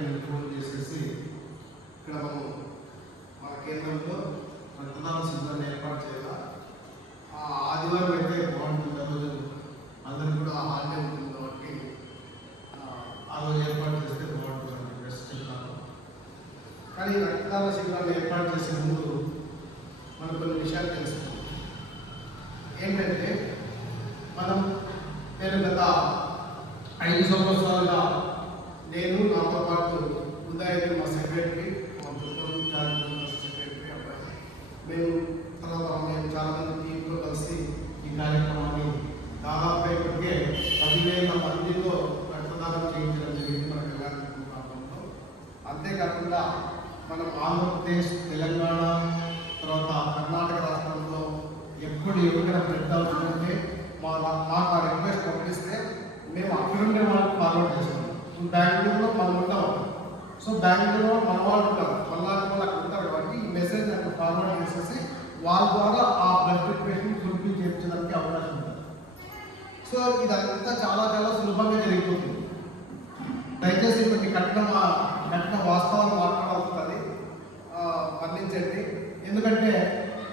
అక్కడ ఫోన్ చేసేసి ఇక్కడ మనం మన కేంద్రంలో రక్తదాన శిబిరాన్ని ఏర్పాటు చేయాలా? ఆ ఆదివారం అయితే బాగుంటుంది. రోజు అందరూ కూడా హాలిడే ఉంటుంది కాబట్టి ఆ, రోజు ఏర్పాటు చేస్తే బాగుంటుంది అని చెప్పేసి చెప్తాను కానీ రక్తదాన శిబిరాన్ని ఏర్పాటు చేసే ముందు మనం కొన్ని విషయాలు తెలుసుకున్నాం ఏంటంటే మనం నేను గత ఐదు సంవత్సరాలుగా నేను నాతో పాటు ఉదయం మా సెక్రటరీ మా పుస్తకం సెక్రటరీ అబ్బాయి. మేము తర్వాత మేము చాలా మంది టీంతో కలిసి ఈ కార్యక్రమాన్ని దాదాపు ఇప్పటికే పదివేల మందితో రక్తదానం చేయించడం జరిగింది మన కళ్యాణ ప్రాంతంలో అంతేకాకుండా మనం ఆంధ్రప్రదేశ్ తెలంగాణ తర్వాత కర్ణాటక రాష్ట్రంలో ఎప్పుడు ఎవరికైనా పెట్టాల్సి ఉంటే మా మా రిక్వెస్ట్ పంపిస్తే మేము అక్కడ ఉండే వాళ్ళకి ఫార్వర్డ్ చేస్తాం. ఇప్పుడు బెంగళూరులో మనం ఉంటాం సో బెంగళూరులో మన వాళ్ళు ఉంటారు. పల్నాడు వాళ్ళు అక్కడ ఉంటారు కాబట్టి ఈ మెసేజ్ అక్కడ ఫార్వర్డ్ చేసేసి వాళ్ళ ద్వారా ఆ బ్లడ్ రిక్వెస్ట్ని ఫుల్ఫిల్ చేయించడానికి అవకాశం ఉంటుంది సో ఇదంతా చాలా చాలా సులభంగా జరిగిపోతుంది. దయచేసి కొన్ని కట్టిన కట్టిన వాస్తవాలు మాట్లాడాల్సింది మన్నించండి ఎందుకంటే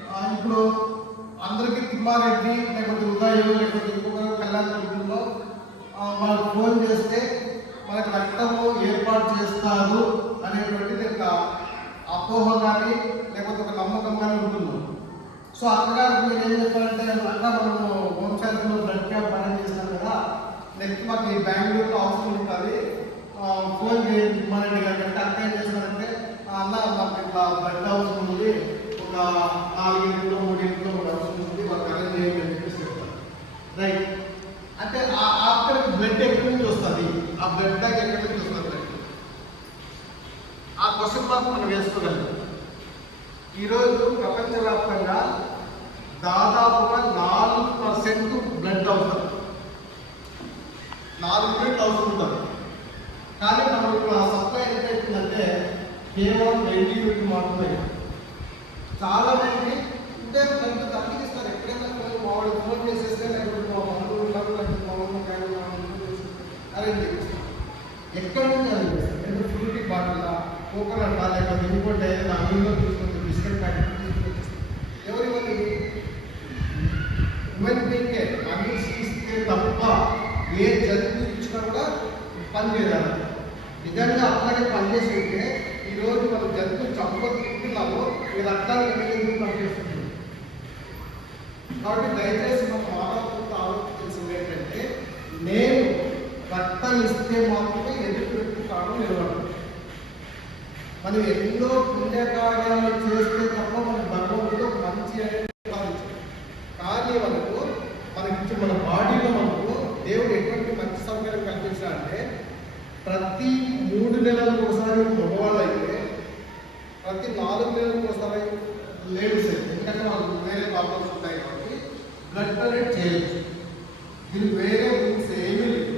ఆ, ఇప్పుడు అందరికీ తిమ్మారెడ్డి లేకపోతే ఉదయం లేకపోతే ఇంకొక కళ్యాణ మండపంలో వాళ్ళకి ఫోన్ చేస్తే మనకి రక్తము ఏర్పాటు చేస్తారు అనేటువంటిది ఒక అపోహ కానీ లేకపోతే ఒక నమ్మకం కానీ ఉంటుంది సో అక్కడ మీరు ఏం చెప్పారంటే అక్కడ మనము వంశాలలో బ్లడ్ క్యాంప్ అరేంజ్ చేస్తాం కదా నెక్స్ట్ మాకు ఈ బెంగళూరులో అవసరం ఉంటుంది ఆ, ఫోన్ చేయండి ఇవ్వమండి అంటే అక్క ఏం చేస్తారంటే "ఆ, అన్న మాకు అవసరం ఉంది ఒక నాలుగింటిలో మూడింటిలో ఒక అవసరం ఉంది వాళ్ళు అరేంజ్ చేయండి అని చెప్పేసి చెప్తారు. రైట్ అంటే ఆ- ఆ బ్లడ్ ఎక్కడి నుంచి వస్తుంది? ఆ బ్లడ్ బ్యాగ్ ఎక్కడి నుంచి వస్తుంది బ్లడ్ ఆ క్వశ్చన్ మార్క్ మనం వేసుకోగలం. ఈరోజు ప్రపంచవ్యాప్తంగా దాదాపుగా నాలుగు పర్సెంట్ బ్లడ్ అవసరం. నాలుగు బ్లడ్ అవసరం ఉంటుంది. కానీ మనం ఇప్పుడు ఆ సప్లై ఎంత అవుతుందంటే కేవలం వెయ్యి మాత్రమే చాలా మంది అంటే కొంత తగ్గిస్తారు ఎక్కడైనా కొంచెం వాడు ఫోన్ చేసేస్తే లేకపోతే మా బంధువులు ఉన్నారు లేకపోతే మా అమ్మ కానీ మా అరేంజ్ చేస్తారు? ఎక్కడి నుంచి అరేంజ్ చేస్తారు? అంటే ఫ్రూటీ బాటిల్ కోకోనట్ లేకపోతే ఇంకోటి ఏదైనా అంగంలో తీసుకుంటే బిస్కెట్ ప్యాకెట్ ఎవరి వల్ల ఉమెన్ బీయింగే మనిషి ఇస్తే తప్ప ఏ జంతువు కూడా పని చేయాలి నిజంగా అలాగే పనిచేసి ఉంటే ఈరోజు మనం జంతువు చంపుతున్నాము ఈ రక్తాన్ని ఎందుకు పనిచేస్తుంది కాబట్టి దయచేసి మన మానవత్వంతో ఆలోచించాల్సింది ఏంటంటే నేను రక్తం ఇస్తే మాత్రమే ఎదుటి వ్యక్తి ప్రాణం నిలబడదు. మనం ఎన్నో పుణ్యకార్యాలు చేస్తే తప్ప మన భగవంతుడు ఒక మంచి అనేది సాధించాడు కానీ మనకు మనకి మన బాడీలో మనకు దేవుడు ఎటువంటి మంచి సౌకర్యం కల్పించాలంటే ప్రతి మూడు నెలలకు ఒకసారి మగవాళ్ళు అయితే ప్రతి నాలుగు నెలలకు ఒకసారి లేడీస్ అయితే ఎందుకంటే వాళ్ళకి వేరే ప్రాబ్లమ్స్ ఉంటాయి కాబట్టి బ్లడ్ డొనేట్ చేయొచ్చు దీనికి వేరే బుక్స్ ఏమీ లేవు.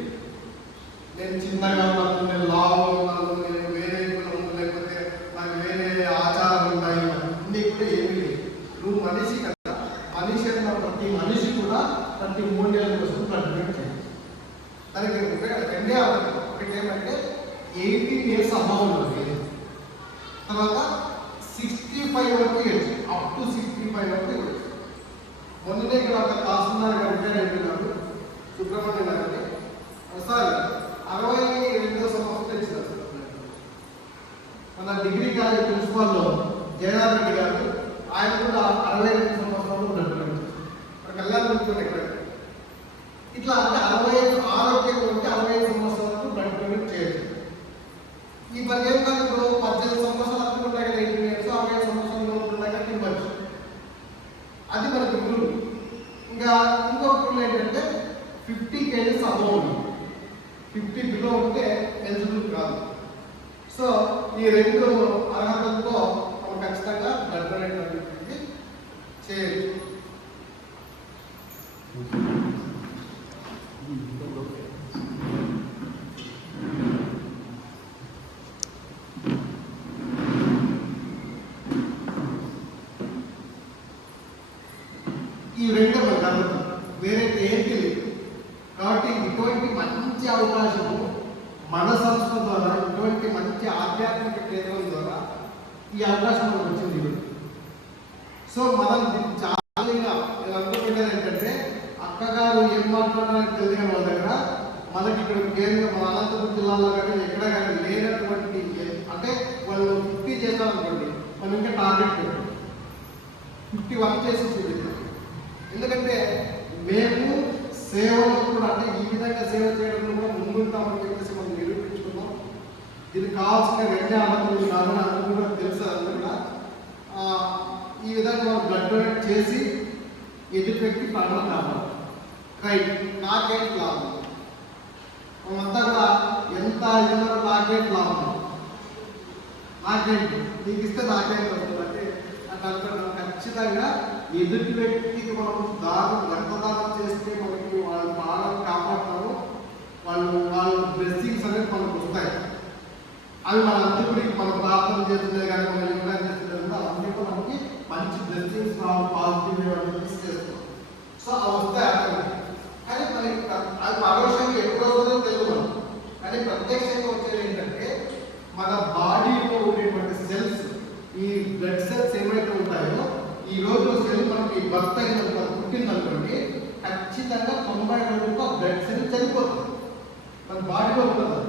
నేను చిన్నగా ఉన్నాను నేను లావు ఉన్నాను నేను వేరే కులము లేకపోతే నాకు వేరే ఆచారాలు ఉన్నాయి అన్నీ కూడా ఏమీ లేవు. నువ్వు మనిషి కదా. మనిషి అన్న ప్రతి మనిషి కూడా ప్రతి మూడు నెలల కోసం బ్లడ్ డొనేట్ చేయాలి. దానికి రెండే ఆలోచన ఒకటి ఏమంటే ఎయిటీన్ ఇయర్స్ అబౌవ్ ఉన్నది తర్వాత సిక్స్టీ ఫైవ్ వరకు అప్ టు సిక్స్టీ ఫైవ్ వరకు మొన్ననే ఇక్కడ ఒక తహసీల్దార్ గారు రిటైర్ అయిపోయినారు సుబ్రహ్మణ్యం గారిని. సార్ అరవై రెండో సంవత్సరం ఇచ్చారు మన డిగ్రీ కాలేజ్ ప్రిన్సిపాల్లో జయరామ్ రెడ్డి గారు ఆయన కూడా అరవై రెండు సంవత్సరాలు ఉన్నట్టు కళ్యాణ్ ఉంటుంది ఇక్కడ. ఇట్లా అంటే అరవై ఐదు ఆరోగ్యం ఉంటే అరవై ఐదు సంవత్సరాలకు బ్లడ్ డొనేట్ చేయొచ్చు. ఈ పదిహేను కాదు ఇప్పుడు పద్దెనిమిది సంవత్సరాలు ఉంటాయి కదా ఎయిటీన్ ఇయర్స్ అరవై ఐదు సంవత్సరాలు ఉంటాయి కదా ఇవ్వచ్చు అది మనకి రూల్ ఇంకా ఇంకొక రూల్ ఏంటంటే ఫిఫ్టీ కేజీస్ అబౌవ్ ఉంది ఫిఫ్టీ బిలో ఉంటే ఎలిజిబుల్ కాదు. సో ఈ రెండు అర్హతలతో మనం ఖచ్చితంగా బ్లడ్ డొనేట్ అనేది చేయొచ్చు అవకాశము మన సంస్థ ద్వారా ఇటువంటి మంచి ఆధ్యాత్మిక కేంద్రం ద్వారా ఈ అవకాశం మనకు వచ్చింది ఈరోజు. సో మనం దీన్ని చాలా నేను అనుకుంటున్నది ఏంటంటే అక్కగారు ఏం మాట్లాడారని తెలియని వాళ్ళ దగ్గర మనకి ఇక్కడ కేంద్రం మన అనంతపురం జిల్లాలో కానీ ఎక్కడ కానీ లేనటువంటి అంటే వాళ్ళు ఫిఫ్టీ చేస్తారనుకోండి మనం ఇంకా టార్గెట్ ఫిఫ్టీ వన్ చేసి చూపిద్దాం ఎందుకంటే మేము సేవలో కూడా అంటే ఈ విధంగా సేవ చేయడంలో కూడా ముందుంటామని చెప్పేసి మనం నిరూపించుకున్నాం. దీనికి కావాల్సిన రెండే అర్హతలు కాదని అందరూ కూడా తెలుసు అందరూ కూడా ఈ విధంగా మనం బ్లడ్ డొనేట్ చేసి ఎదుటి వ్యక్తి ప్రాణం కావాలి రైట్ నాకేం లాభం? మేమంతా కూడా ఎంత ఇదిలో నాకేంటి లాభం నాకేంటి నీకు ఇస్తే నాకేంటి వస్తుంది అంటే నాకు ఖచ్చితంగా ఎదుటి వ్యక్తికి మనం దానం ఎంత దానం చేస్తే మనకి వాళ్ళ ప్రాణాలు కాపాడతాము వాళ్ళు వాళ్ళ బ్లెస్సింగ్స్ అనేది మనకు వస్తాయి అవి మన అందరికీ మనం ప్రార్థన చేస్తుండే కానీ మనం యోగా చేస్తుండే కూడా అవన్నీ కూడా మనకి మంచి బ్లెస్సింగ్స్ రావాలి పాజిటివ్ అనేది తీసుకేస్తాం సో అవి వస్తాయి అక్కడ కానీ మనకి ప్ర- అది పరోక్షంగా ఎప్పుడు వస్తుందో తెలియదు మనం కానీ ప్రత్యక్షంగా వచ్చేది ఏంటంటే మన బాడీలో ఉండేటువంటి సెల్స్ ఈ బ్లడ్ సెల్స్ ఏమైతే ఉంటాయో ఈ రోజు సెల్ మనకి బర్త్ అయిన పుట్టిందనుకోండి ఖచ్చితంగా తొంభై రోజులకు ఆ బ్లడ్ సెల్ చనిపోతుంది మన బాడీలో ఉండదు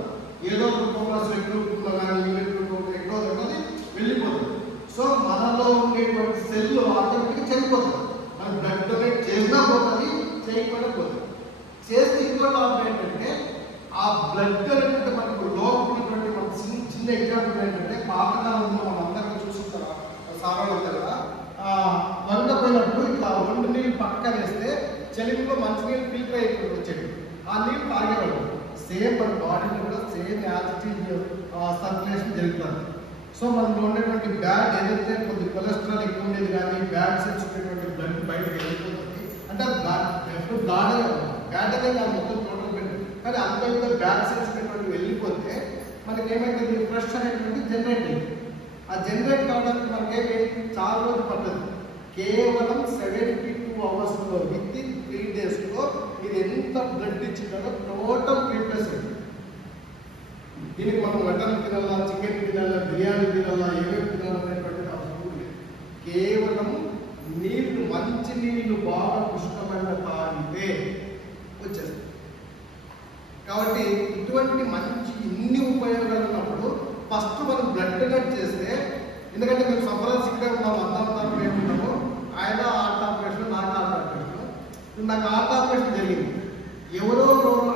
ఏదో రూపంలో స్వెట్ రూపంలో కానీ యూనిట్ రూపంలో ఎక్కువ ఉన్నది వెళ్ళిపోతుంది. సో మనలో ఉండేటువంటి సెల్ ఆటోమేటిక్గా చనిపోతుంది. మనం బ్లడ్ డొనేట్ చేసినా పోతుంది చేయకపోయినా పోతుంది. చేస్తే ఇంకో లాభం ఏంటంటే ఆ బ్లడ్ డొనేట్ మనకు లోపల ఉన్నటువంటి మన చిన్న చిన్న ఎగ్జాంపుల్ ఏంటంటే పాతకాలంలో మనం అందరం చూసుకుంటారా సామాన్లు కదా. ఆ, వంట పోయినప్పుడు ఇట్లా వండు నీళ్ళు పక్కన వేస్తే చెలిమిలో మంచినీళ్ళు ఫిల్టర్ అయిపోతుంది వచ్చేది ఆ నీళ్ళు తాగేవాళ్ళు సేమ్ మన బాడీలో కూడా సేమ్ యాజిటీవ్ సర్క్యులేషన్ జరుగుతుంది. సో మనలో ఉండేటువంటి బ్యాడ్ ఏదైతే కొద్ది కొలెస్ట్రాల్ ఎక్కువ ఉండేది కానీ బ్యాడ్ సెల్స్ ఉండేటువంటి బ్లడ్ బయటకు వెళ్ళిపోతుంది. అంటే అది గా- ఎప్పుడు గాఢ బ్యాడ్ అనే కాదు మొత్తం టోటల్ బెడ్ కానీ అంత ఇంత బ్యాడ్ సెల్స్ ఉండేటువంటి వెళ్ళిపోతే మనకి ఏమైతుంది? ఫ్రెష్ అనేటువంటి జనరేట్ అయింది ఆ జనరేట్ కావడానికి మనకి చాలా రోజులు పడుతుంది కేవలం సెవెంటీ టూ అవర్స్లో విత్ ఇన్ త్రీ డేస్లో మీరు ఎంత బ్లడ్ ఇచ్చిందో టోటల్ రీప్లేస్ అయింది దీనికి మనం మటన్ తినాలా చికెన్ తినాలా బిర్యానీ తినాలా ఏమేమి తినాలనేటువంటి అవసరం లేదు. కేవలం నీళ్ళు మంచి నీళ్ళు బాగా పుష్కమైన తాగితే వచ్చేస్తుంది కాబట్టి ఇటువంటి మంచి ఇన్ని ఉపయోగాలు ఉన్నప్పుడు ఫస్ట్ మనం బ్లడ్ డొనేట్ చేస్తే ఎందుకంటే మేము సంబరాలు ఇక్కడే ఉన్నాం అంతా మేము ఉన్నాము ఆయన హార్ట్ ఆపరేషన్ నాకు హార్ట్ ఆపరేషన్. నాకు హార్ట్ ఆపరేషన్ జరిగింది. ఎవరో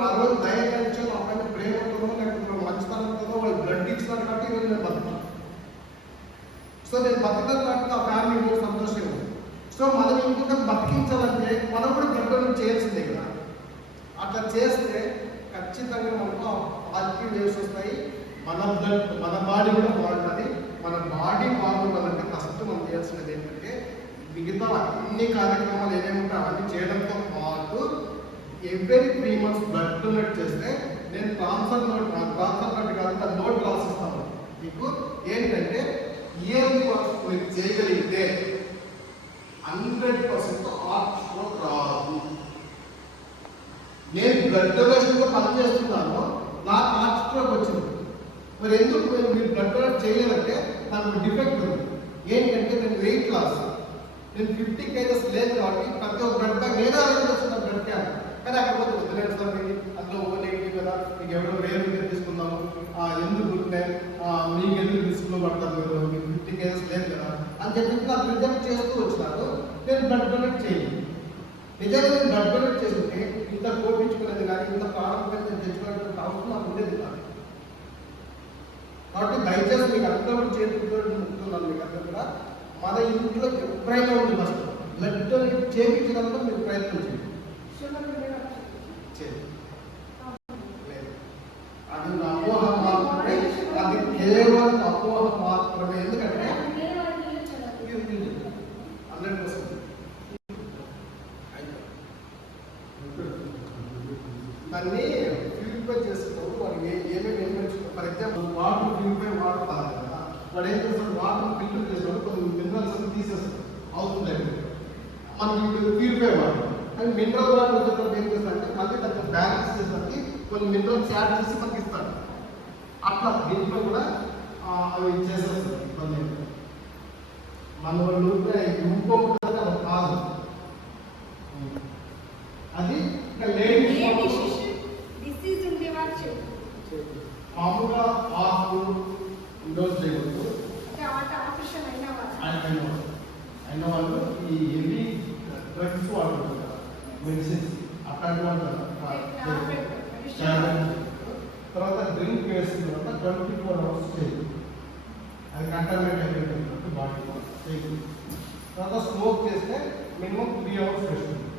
ఆ రోజు దయచేసి మా పైన ప్రేమతోనో లేకపోతే మంచితనంతోనో వాళ్ళు బ్లడ్ ఇచ్చినారు కాబట్టి ఈరోజు నేను బతుకుతాను సో నేను బతకడం కాబట్టి ఆ ఫ్యామిలీ కూడా సంతోషంగా సో మనం ఇంకొక బతికించాలంటే మనం కూడా బ్లడ్ డొనేట్ చేయాల్సిందే కదా. అట్లా చేస్తే ఖచ్చితంగా మనకు పాజిటివ్ వేవ్స్ వస్తాయి. మన బ్లడ్ మన బాడీ కూడా బాగుంటుంది మన బాడీ బాగుండాలంటే ఫస్ట్ మనం చేయాల్సినది ఏంటంటే మిగతా అన్ని కార్యక్రమాలు ఏమేమి ఉంటాయో అవన్నీ చేయడంతో పాటు every three months blood donate చేస్తే నేను ట్రాన్స్ఫర్ నోట్ ట్రాన్స్ఫర్ నోట్ కాదు నోట్ నోట్ రాసిస్తాను మీకు ఏంటంటే ఇయర్లీ వర్క్ మీరు చేయగలిగితే హండ్రెడ్ పర్సెంట్ హార్ట్ స్ట్రోక్ రాదు. నేను బ్లడ్ డొనేషన్లో పనిచేస్తున్నాను నాకు హార్ట్ స్ట్రోక్ వచ్చింది. మరి ఎందుకు మీరు మీరు బ్లడ్ డొనేట్ చేయలేదంటే నాకు డిఫెక్ట్ ఉంది. ఏంటంటే నేను వెయిట్ లాస్ నేను ఫిఫ్టీ కేజెస్ లేదు కాబట్టి ప్రతి ఒక్క బ్లడ్ బ్యాంక్ ఏదో అరేంజ్ చేస్తున్నా బ్లడ్ క్యాంప్ కానీ అక్కడ పోతే వదిలేదు సార్ మీకు అందులో ఓ నెగిటివ్ కదా. మీకు ఎవరో రేరు మీద తీసుకుందాము ఆ, ఎందుకు ఉంటున్నాయి మీకు ఎందుకు రిస్క్లో పడతారు మీరు? మీకు ఫిఫ్టీ కేజెస్ లేదు కదా. అని చెప్పి నాకు రిజెక్ట్ చేస్తూ వచ్చినారు. నేను బ్లడ్ డొనేట్ చేయను నిజంగా నేను బ్లడ్ డొనేట్ చేస్తుంటే ఇంత కోపించుకునేది కానీ ఇంత ప్రారంభంగా నేను తెచ్చుకునేటువంటి అవసరం నాకు ఉండేది కాదు. కాబట్టి దయచేసి మీకు అందరూ కూడా చేరుకుంటున్నాను మీకు అందరూ కూడా మన ఇంట్లో ఎప్పుడైనా ఉంది ఫస్ట్. బ్లడ్ డొనేట్ చేయించడంలో మీరు ప్రయత్నం చేయండి చేయండి. లేదు. అది నా అపోహ మాత్రమే అది కేవలం అపోహ మాత్రమే ఎందుకంటే హండ్రెడ్ పర్సెంట్ దాన్ని ప్యూరిఫై చేసేటప్పుడు వాడు ఏ ఏమేమి elements for example water purify water తాగాలి కదా వాడు ఏం చేస్తాడు వాటర్ ఫిల్టర్ చేసేవాడు కొన్ని మినరల్స్ తీసేస్తాడు అవసరం లేదు మనకి ఇప్పుడు ప్యూరిఫై వాటర్ కానీ మినరల్ వాటర్ వచ్చేటప్పుడు ఏం చేస్తాడంటే మళ్ళీ దాన్ని బ్యాలెన్స్ చేసేసరికి కొన్ని మినరల్స్ యాడ్ చేసి మనకి ఇస్తాడు అట్లా దీంట్లో కూడా అవి చేసేస్తారు లేదు. మన వాళ్ళు అది కాదు. అది ఇంకా మామూలుగా ఆకు ఇండోస్ చేయకూడదు. అయిన వాళ్ళు. ఈ హెవీ డ్రగ్స్ వాడుతుంటారు కదా మెడిసిన్స్ అట్లాంటి వాళ్ళు తర్వాత డ్రింక్ వేసిన తర్వాత ట్వంటీ ఫోర్ అవర్స్ చేయాలి అది కంటర్మెంట్ అయిపోయింది బాడీ చేయాలి తర్వాత స్మోక్ చేస్తే మినిమం త్రీ అవర్స్ వేస్తుంది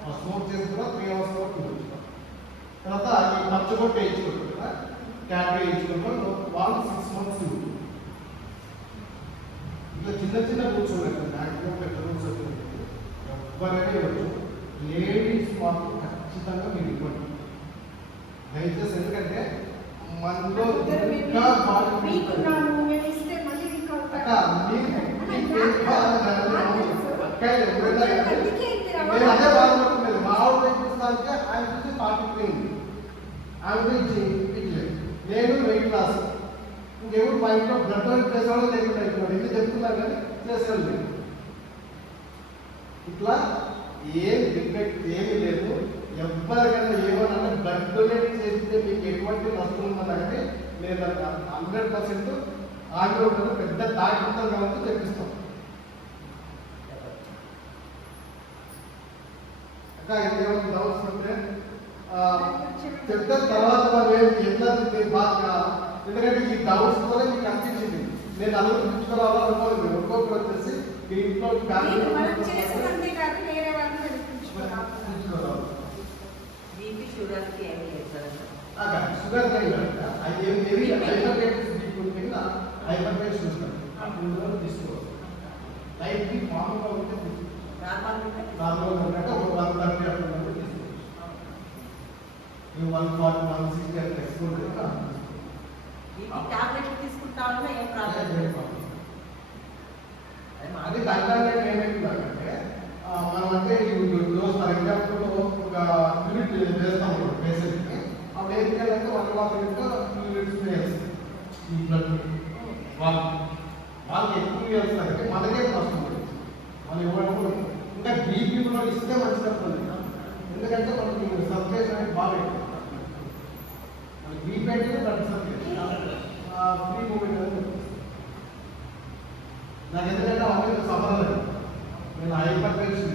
ఆ స్మోక్ చేసిన తర్వాత త్రీ అవర్స్ వరకు ఉంచుతాం తర్వాత ఈ పచ్చగొట్టు వేయించుకుంటారు కదా క్యాప్ వేయించుకుంటాం వాళ్ళు సిక్స్ మంత్స్ ఉంటుంది ఇట్లా చిన్న చిన్న కూర్చోలేదు మ్యాక్సిమం పెద్ద రూల్స్ ఎవరైనా ఇవ్వచ్చు. లేడీస్ మాత్రం ఖచ్చితంగా మీరు ఇవ్వండి. దయచేసి ఎందుకంటే మనలో ఇంకా నేను. అదే బాధపడుతున్నది మా ఆవిడ చూపిస్తానికి ఆయన చూసి పార్టీ పోయింది ఆమె గురించి ఇప్పించలేదు నేను వెయిట్ లాస్. ఇంకెవరు మా ఇంట్లో బ్లడ్ వర్క్ చేసేవాళ్ళు లేకుండా అయిపోయాడు ఇది చెప్తున్నా కానీ చేసేవాళ్ళు ఇట్లా ఏం డిఫెక్ట్ ఏమీ లేదు. ఎవరికైనా ఏమన్నా బ్లడ్ డొనేట్ చేస్తే మీకు ఎటువంటి నష్టం ఉందనంటే నేను హండ్రెడ్ పర్సెంట్ ఆగి పెద్ద డాక్టర్ కాబట్టి తెప్పిస్తాం ఇంకా ఇంకేమైనా డౌట్స్ ఉంటే చెప్తే తర్వాత మనం ఏం బాగా ఎందుకంటే ఈ డౌట్స్ వల్ల మీకు అనిపించింది. నేను అందరూ తీసుకురావాలనుకోలేదు ఒక్కొక్కరు వచ్చేసి ఇంట్లో మనం చేసినంతే కాదు వేరే వాళ్ళని తీసుకురావాలి బీపీ ఏం షుగర్ లేదు. అది ఏం ఏమి హైపర్ టెన్షన్ కింద హైపర్ టెన్షన్ ఉంటుంది అందులో తీసుకోవాలి. లైఫ్కి మామూలుగా ఉంటే నార్మల్గా ఒక వన్ థర్టీ అట్లా తీసుకోవచ్చు వన్ ఫార్టీ వన్ సిక్స్టీ అట్లా తీసుకుంటా ఉన్నా ఏం ప్రాబ్లం అది దాంట్లో ఏమైందంటే మనం అంటే రోజు ఫర్ ఎగ్జాంపుల్ ఒక యూనిట్ వేస్తాం పేషెంట్కి అప్పుడు ఏం చేయాలంటే వన్ లాక్ యూనిట్స్ వేయాల్సి ఈ బ్లడ్ వాళ్ళు వాళ్ళకి ఎక్కువ వేస్తారంటే మనకే నష్టం లేదు. వాళ్ళు ఇవ్వడం ఇంకా బీపీలో ఇస్తే మంచిది అనుకోండి ఎందుకంటే మనకి సర్ఫేస్ అనేది బాగా ఎక్కువ. బీపీ అంటే బ్లడ్ సర్ఫేస్ ఫ్రీ మూమెంట్ అనేది నాకు ఎందుకంటే నేను